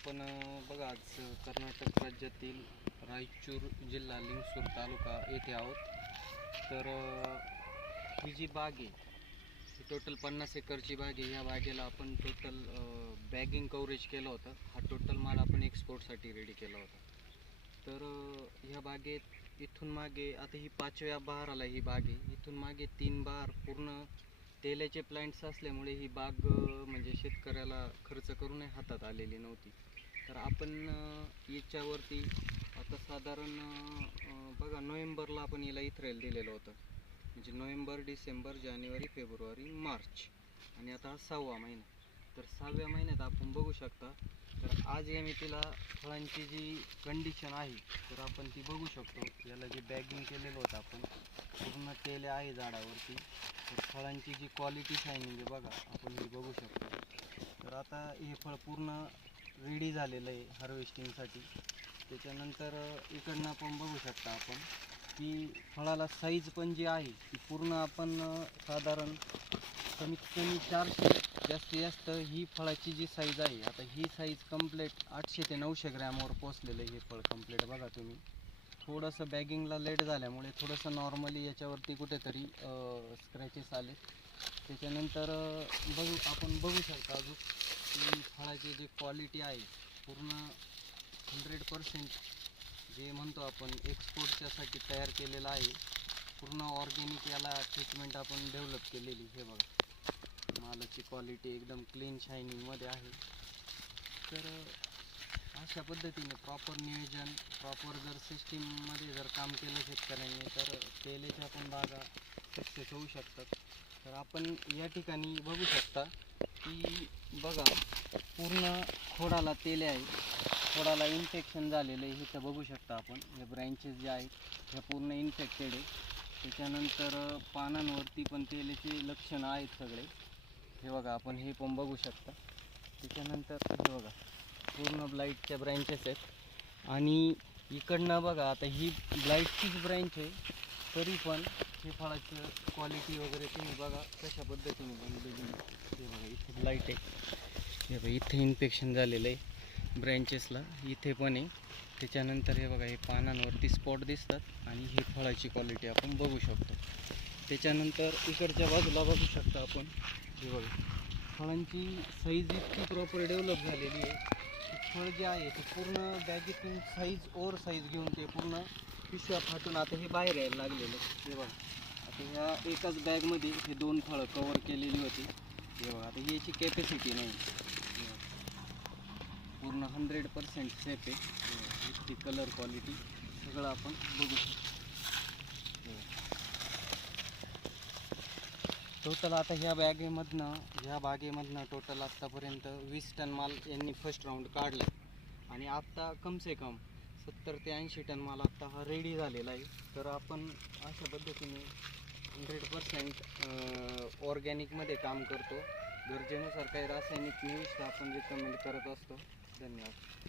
आपण बघा आज कर्नाटक राज्यातील रायचूर जिल्हा लिंगसूर तालुका येथे आहोत। तर ही जी बाग आहे ही टोटल 50 एकरची बाग आहे। या बागेला आपण टोटल बॅगिंग कव्हरेज केलं होतं। हा टोटल माल आपण एक्सपोर्टसाठी रेडी केला होता। तर ह्या बागेत इथून मागे आता ही 5व्या बहाराला ही बाग आहे। इथून मागे 3 बहार पूर्ण तेलाचे प्लांट्स असल्यामुळे ही बाग म्हणजे शेतकऱ्याला खर्च करूनही हातात आलेली नव्हती। तर आपण याच्यावरती आता साधारण बघा नोव्हेंबरला आपण याला इथरायल दिलेलं होतं, म्हणजे नोव्हेंबर, डिसेंबर, जानेवारी, फेब्रुवारी, मार्च आणि आता हा 6वा महिना। तर 6व्या महिन्यात आपण बघू शकता, तर आज या मितीला फळांची जी कंडिशन आहे तर आपण ती बघू शकतो। याला जे बॅगिंग केलेलं होतं आपण पूर्ण तेल आहे झाडावरती। तर फळांची जी क्वालिटी शायनिंग आहे बघा आपण ही बघू शकतो। तर आता हे फळ पूर्ण रेडी झालेलं आहे हार्वेस्टिंगसाठी। त्याच्यानंतर इकडनं आपण बघू शकता आपण की फळाला साईज पण जी आहे ती पूर्ण आपण साधारण कमीत कमी 400 जास्तीत जास्त ही फळाची जी साईज आहे, आता ही साईज कंप्लीट 800 ते 900 ग्रॅमवर पोचलेलं आहे हे फळ कंप्लीट। बघा तुम्ही थोडंसं बॅगिंगला लेट झाल्यामुळे थोडंसं नॉर्मली याच्यावरती कुठेतरी स्क्रॅचेस आले। त्याच्यानंतर आपण बघू शकता अजून की फळाची जी क्वालिटी आहे पूर्ण 100% जे म्हणतो आपण एक्सपोर्टच्यासाठी तयार केलेलं आहे। पूर्ण ऑर्गॅनिक याला ट्रीटमेंट आपण डेव्हलप केलेली। हे बघा मालाची क्वालिटी एकदम क्लीन शायनिंगमध्ये आहे। तर अशा पद्धतीने प्रॉपर नियोजन, प्रॉपर जर सिस्टीममध्ये जर काम केलं शेतकऱ्यांनी तर तेलाच्या पण बागा सक्सेस होऊ शकतात। तर आपण या ठिकाणी बघू शकता की बघा पूर्ण खोडाला तेले आहे, खोडाला इन्फेक्शन झालेलं आहे। इथं बघू शकता आपण हे ब्रँचेस जे आहेत हे पूर्ण इन्फेक्टेड आहे। त्याच्यानंतर पानांवरती पण तेलाचे लक्षणं आहेत सगळे। हे बघा आपण हे पण बघू शकता। त्याच्यानंतर हे बघा पूर्ण ब्लाईटच्या ब्रँचेस आहेत आणि इकडनं बघा आता ही ब्लाईटचीच ब्रँच आहे तरी पण हे फळाचं क्वालिटी वगैरे तुम्ही बघा कशा पद्धतीने बनलेली। हे बघा इथे ब्लाईट आहे, हे बघा इथे इन्फेक्शन झालेलं आहे ब्रँचेसला, इथे पण आहे। त्याच्यानंतर हे बघा हे पानांवरती स्पॉट दिसतात आणि ही फळाची क्वालिटी आपण बघू शकतो। त्याच्यानंतर इकडच्या बाजूला बघू शकता आपण हे बघा फळांची साईज इतकी प्रॉपर डेव्हलप झालेली आहे। फळ जे आहे ते पूर्ण बॅगेतून साईज ओव्हर साईज घेऊन ते पूर्ण पिशव्या फाटून आता हे बाहेर यायला लागलेलं। हे बघा आता ह्या एकाच बॅगमध्ये हे 2 फळं कवर केलेली होती। हे बघा आता याची कॅपॅसिटी नाही, पूर्ण 100% सेफ आहे। इतकी कलर क्वालिटी सगळं आपण बघू शकतो। टोटल आता ह्या बागेमधनं टोटल आत्तापर्यंत 20 टन माल यांनी फर्स्ट राऊंड काढला आणि आत्ता कम से कम 70 ते 80 टन माल आत्ता हा रेडी झालेला आहे। तर आपण अशा पद्धतीने 100% ऑर्गॅनिकमध्ये काम करतो। गरजेनुसार काही रासायनिक निविष्ठा आपण रिकमेंड करत असतो। धन्यवाद।